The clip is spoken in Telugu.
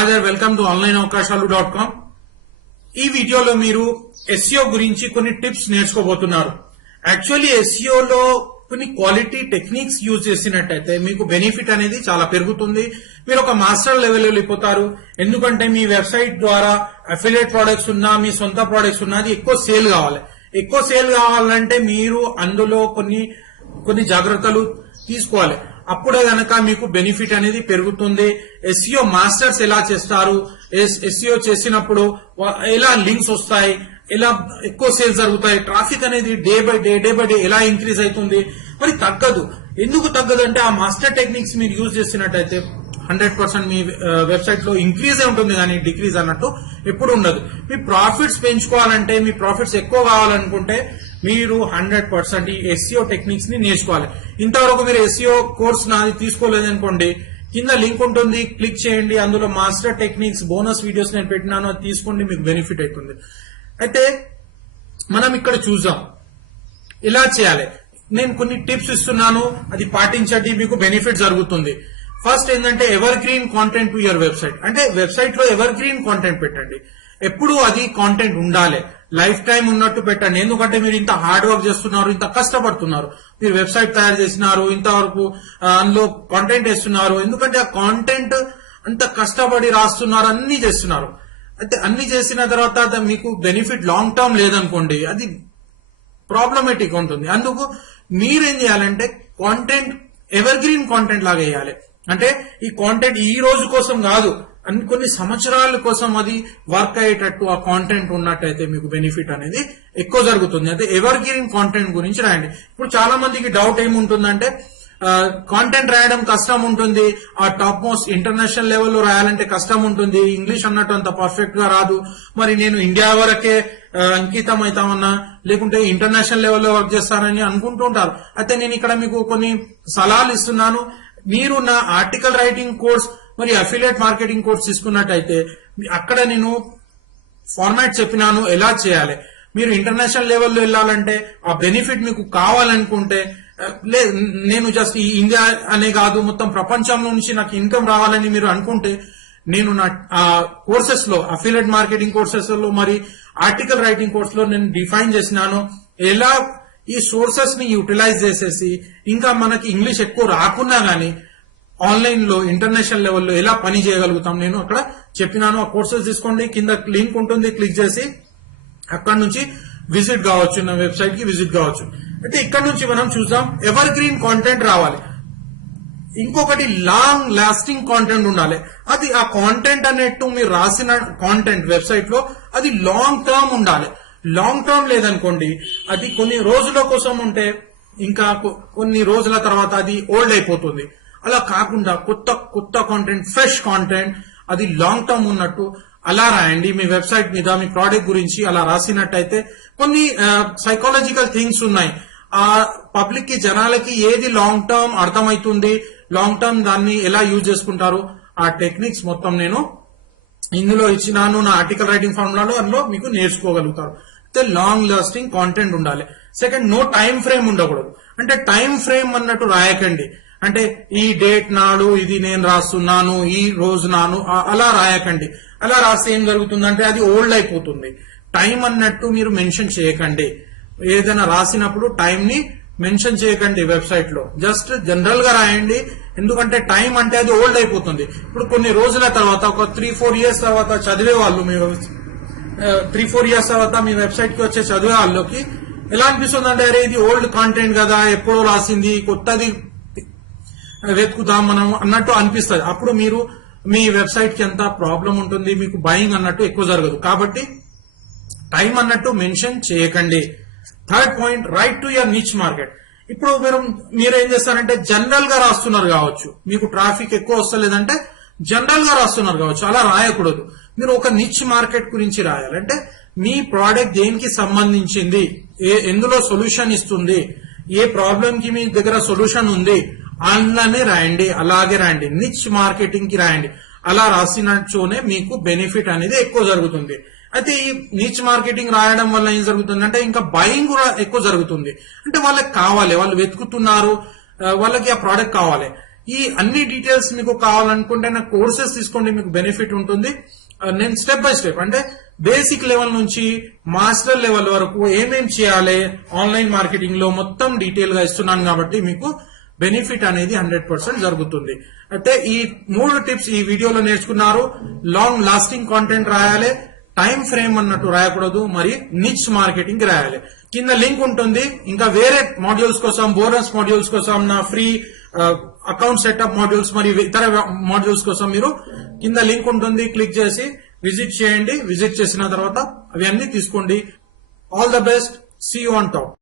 Hi there, welcome to onlineavakashalu.com. ఈ వీడియోలో మీరు SEO గురించి కొన్ని టిప్స్ నేర్చుకోబోతున్నారు. యాక్చువల్లీ SEO లో కొన్ని క్వాలిటీ టెక్నిక్స్ యూజ్ చేసినట్టయితే మీకు బెనిఫిట్ అనేది చాలా పెరుగుతుంది. మీరు ఒక మాస్టర్ లెవెల్ వెళ్ళిపోతారు. ఎందుకంటే మీ వెబ్సైట్ ద్వారా అఫిలియేట్ ప్రొడక్ట్స్ ఉన్నా, మీ సొంత ప్రొడక్ట్స్ ఉన్నా, అది ఎక్కువ సేల్ కావాలి. ఎక్కువ సేల్ కావాలంటే మీరు అందులో కొన్ని జాగ్రత్తలు తీసుకోవాలి. అప్పుడే గనక మీకు బెనిఫిట్ అనేది పెరుగుతుంది. SEO మాస్టర్స్ ఎలా చేస్తారు, SEO చేసినప్పుడు ఎలా లింక్స్ వస్తాయి, ఎలా ఎక్కువ సేల్స్ జరుగుతాయి, ట్రాఫిక్ అనేది డే బై డే ఎలా ఇంక్రీజ్ అవుతుంది, మరి తగ్గదు. ఎందుకు తగ్గదు అంటే ఆ మాస్టర్ టెక్నిక్స్ మీరు యూజ్ చేసినట్టయితే 100% మీ వెబ్సైట్ లో ఇంక్రీజ్ ఉంటుంది, కానీ డిక్రీజ్ అన్నట్టు ఎప్పుడు ఉండదు. మీ ప్రాఫిట్స్ పెంచుకోవాలంటే, మీ ప్రాఫిట్స్ ఎక్కువ కావాలనుకుంటే మీరు 100% ఈ SEO టెక్నిక్స్ ని నేర్చుకోవాలి. ఇంతవరకు మీరు SEO కోర్స్ నాది తీసుకోలేదనుకోండి, కింద లింక్ ఉంటుంది, క్లిక్ చేయండి. అందులో మాస్టర్ టెక్నిక్స్ బోనస్ వీడియోస్ నేను పెట్టినాను, అది తీసుకోండి, మీకు బెనిఫిట్ అవుతుంది. అయితే మనం ఇక్కడ చూద్దాం ఇలా చేయాలి. నేను కొన్ని టిప్స్ ఇస్తున్నాను, అది పాటించండి, మీకు బెనిఫిట్ జరుగుతుంది. ఫస్ట్ ఏంటంటే ever green content to your website. అంటే వెబ్సైట్ లో ఎవర్ గ్రీన్ కాంటెంట్ పెట్టండి. ఎప్పుడు అది కాంటెంట్ ఉండాలి, లైఫ్ టైం ఉన్నట్టు పెట్టండి. ఎందుకంటే మీరు ఇంత హార్డ్ వర్క్ చేస్తున్నారు, ఇంత కష్టపడుతున్నారు, మీరు వెబ్సైట్ తయారు చేసినారు, ఇంతవరకు అందులో కాంటెంట్ వేస్తున్నారు. ఎందుకంటే ఆ కాంటెంట్ అంత కష్టపడి రాస్తున్నారు, అన్ని చేస్తున్నారు. అయితే అన్ని చేసిన తర్వాత మీకు బెనిఫిట్ లాంగ్ టర్మ్ లేదనుకోండి, అది ప్రాబ్లమేటిక్ ఉంటుంది. అందుకు మీరేం చేయాలంటే కాంటెంట్ ఎవర్ గ్రీన్ కాంటెంట్ లాగా వేయాలి. అంటే ఈ కాంటెంట్ ఈ రోజు కోసం కాదు, కొన్ని సంవత్సరాల కోసం అది వర్క్ అయ్యేటట్టు ఆ కాంటెంట్ ఉన్నట్టయితే మీకు బెనిఫిట్ అనేది ఎక్కువ జరుగుతుంది. అయితే ఎవర్ గ్రీన్ కాంటెంట్ గురించి రాయండి. ఇప్పుడు చాలా మందికి డౌట్ ఏముంటుందంటే కాంటెంట్ రాయడం కష్టం ఉంటుంది, ఆ టాప్ మోస్ట్ ఇంటర్నేషనల్ లెవెల్లో రాయాలంటే కష్టం ఉంటుంది, ఇంగ్లీష్ అన్నట్టు అంత పర్ఫెక్ట్ గా రాదు, మరి నేను ఇండియా వరకే అంకితం అవుతామన్నా, లేకుంటే ఇంటర్నేషనల్ లెవెల్లో వర్క్ చేస్తానని అనుకుంటూ ఉంటారు. అయితే నేను ఇక్కడ మీకు కొన్ని సలహాలు ఇస్తున్నాను. మీరు నా ఆర్టికల్ రైటింగ్ కోర్స్ మరి అఫిలియేట్ మార్కెటింగ్ కోర్స్ తీసుకున్నట్టయితే అక్కడ నేను ఫార్మాట్ చెప్పినాను ఎలా చేయాలి. మీరు ఇంటర్నేషనల్ లెవెల్లో వెళ్ళాలంటే ఆ బెనిఫిట్ మీకు కావాలనుకుంటే, నేను జస్ట్ ఈ ఇండియా అనే కాదు మొత్తం ప్రపంచంలో నుంచి నాకు ఇన్కమ్ రావాలని మీరు అనుకుంటే, నేను నా కోర్సెస్ లో అఫిలియేట్ మార్కెటింగ్ కోర్సెస్ లో మరి ఆర్టికల్ రైటింగ్ కోర్స్ లో నేను డిఫైన్ చేసినాను ఎలా ఈ సోర్సెస్ ని యూటిలైజ్ చేసేసి, ఇంకా మనకి ఇంగ్లీష్ ఎక్కువ రాకున్నా గానీ ఆన్లైన్ లో ఇంటర్నేషనల్ లెవెల్లో ఎలా పని చేయగలుగుతాం నేను అక్కడ చెప్పినాను. ఆ కోర్సెస్ తీసుకోండి, కింద లింక్ ఉంటుంది, క్లిక్ చేసి అక్కడ నుంచి విజిట్ కావచ్చు, నా వెబ్సైట్ కి విజిట్ కావచ్చు. అయితే ఇక్కడ నుంచి మనం చూద్దాం ఎవర్ గ్రీన్ కాంటెంట్ రావాలి. ఇంకొకటి లాంగ్ లాస్టింగ్ కాంటెంట్ ఉండాలి. అది ఆ కాంటెంట్ అనేట్టు మీరు రాసిన కాంటెంట్ వెబ్సైట్ లో అది లాంగ్ టర్మ్ ఉండాలి. లాంగ్ టర్మ్ లేదనుకోండి, అది కొన్ని రోజుల కోసం ఉంటే ఇంకా కొన్ని రోజుల తర్వాత అది ఓల్డ్ అయిపోతుంది. అలా కాకుండా కొత్త కాంటెంట్, ఫ్రెష్ కాంటెంట్, అది లాంగ్ టర్మ్ ఉన్నట్టు అలా రాయండి. మీ వెబ్సైట్ మీద మీ ప్రోడక్ట్ గురించి అలా రాసినట్టయితే కొన్ని సైకాలజికల్ థింగ్స్ ఉన్నాయి. ఆ పబ్లిక్ కి, జనాలకి ఏది లాంగ్ టర్మ్ అర్థమవుతుంది, లాంగ్ టర్మ్ దాన్ని ఎలా యూజ్ చేసుకుంటారు, ఆ టెక్నిక్స్ మొత్తం నేను ఇందులో ఇచ్చినాను నా ఆర్టికల్ రైటింగ్ ఫార్ములాలో, అందులో మీకు నేర్చుకోగలుగుతారు. అయితే లాంగ్ లాస్టింగ్ కాంటెంట్ ఉండాలి. సెకండ్, నో టైం ఫ్రేమ్ ఉండకూడదు. అంటే టైం ఫ్రేమ్ అన్నట్టు రాయకండి. అంటే ఈ డేట్ నాడు ఇది నేను రాస్తున్నాను, ఈ రోజు నాను, అలా రాయకండి. అలా రాస్తే ఏం జరుగుతుందంటే అది ఓల్డ్ అయిపోతుంది. టైం అన్నట్టు మీరు మెన్షన్ చేయకండి. ఏదైనా రాసినప్పుడు టైం ని మెన్షన్ చేయకండి వెబ్సైట్ లో, జస్ట్ జనరల్ గా రాయండి. ఎందుకంటే టైం అంటే అది ఓల్డ్ అయిపోతుంది. ఇప్పుడు కొన్ని రోజుల తర్వాత, ఒక 3-4 ఇయర్స్ తర్వాత చదివే వాళ్ళు, మీ 3-4 ఇయర్స్ తర్వాత మీ వెబ్సైట్ కి వచ్చే చదివే వాళ్ళకి ఎలా అనిపిస్తుంది అంటే, అరే ఇది ఓల్డ్ కాంటెంట్ కదా, ఎప్పుడో రాసింది, కొత్తది వెతుకుదాం మనం అన్నట్టు అనిపిస్తుంది. అప్పుడు మీరు మీ వెబ్సైట్ కి ఎంత ప్రాబ్లం ఉంటుంది, మీకు బయింగ్ అన్నట్టు ఎక్కువ జరగదు. కాబట్టి టైం అన్నట్టు మెన్షన్ చేయకండి. Third point, right to your niche market. ఇప్పుడు మీరు ఏం చేస్తారంటే జనరల్ గా రాస్తున్నారు కావచ్చు, మీకు ట్రాఫిక్ ఎక్కువ వస్తలేదంటే జనరల్ గా రాస్తున్నారు కావచ్చు, అలా రాయకూడదు. మీరు ఒక నిచ్ మార్కెట్ గురించి రాయాలంటే మీ ప్రోడక్ట్ దేనికి సంబంధించింది, ఎందులో సొల్యూషన్ ఇస్తుంది, ఏ ప్రాబ్లం కి మీ దగ్గర సొల్యూషన్ ఉంది, అందులోనే రాయండి. అలాగే రాయండి, నిచ్ మార్కెటింగ్ కి రాయండి. అలా రాసినట్టునే మీకు బెనిఫిట్ అనేది ఎక్కువ జరుగుతుంది. అయితే ఈ నిచ్ మార్కెటింగ్ రాయడం వల్ల ఏం జరుగుతుంది అంటే ఇంకా బయింగ్ కూడా ఎక్కువ జరుగుతుంది. అంటే వాళ్ళకి కావాలి, వాళ్ళు వెతుకుతున్నారు, వాళ్ళకి ఆ ప్రోడక్ట్ కావాలి. ఈ అన్ని డీటెయిల్స్ మీకు కావాలనుకుంటే నా కోర్సెస్ తీసుకోండి, మీకు బెనిఫిట్ ఉంటుంది. నేను స్టెప్ బై స్టెప్ అంటే బేసిక్ లెవెల్ నుంచి మాస్టర్ లెవెల్ వరకు ఏమేం చేయాలి ఆన్లైన్ మార్కెటింగ్ లో మొత్తం డీటెయిల్ గా ఇస్తున్నాను కాబట్టి మీకు బెనిఫిట్ అనేది 100% జరుగుతుంది. అయితే ఈ 3 టిప్స్ ఈ వీడియోలో నేర్చుకున్నారు. లాంగ్ లాస్టింగ్ కాంటెంట్ రాయాలి, టైం ఫ్రేమ్ అన్నట్టు రాయకూడదు, మరి నిచ్ మార్కెటింగ్ రాయాలి. కింద లింక్ ఉంటుంది. ఇంకా వేరే మాడ్యూల్స్ కోసం, బోనస్ మాడ్యూల్స్ కోసం, నా ఫ్రీ అకౌంట్ సెటప్ మాడ్యూల్స్ మరియు ఇతర మాడ్యూల్స్ కోసం మీరు కింద లింక్ ఉంటుంది, క్లిక్ చేసి విజిట్ చేయండి. విజిట్ చేసిన తర్వాత అవి అన్ని తీసుకోండి. All the best, see you on top.